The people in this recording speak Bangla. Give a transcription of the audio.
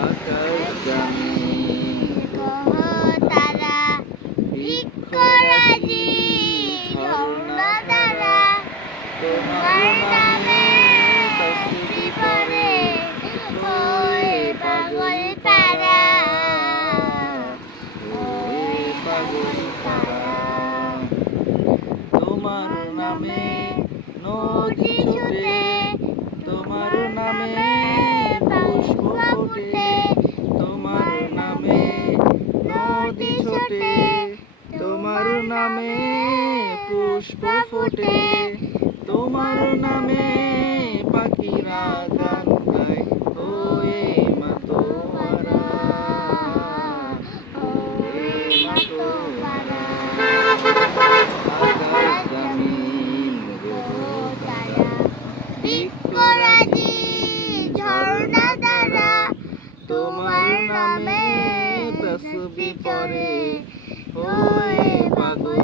আকাশ জমিন গ্রহ তারা বৃক্ষরাজি ঝর্ণা ধারা তোমার নামে তসবি পড়ে ওরে পাগল পারা ওরে পাগল পারা তোমার নামে নদী ছোটে তোমার নামে পুষ্প ফোটে তোমার নামে নদী ছোটে তোমার নামে পুষ্প ফোটে তোমার নামে পাখিরা গান গায় ওয়ে মাতোয়ারা ওয়ে মাতোয়ারা আকাশ জমিন গ্রহ তারা বৃক্ষরাজি ঝর্ণা ধারা তোমার নামে তসবি পড়ে ওয়ে পাগল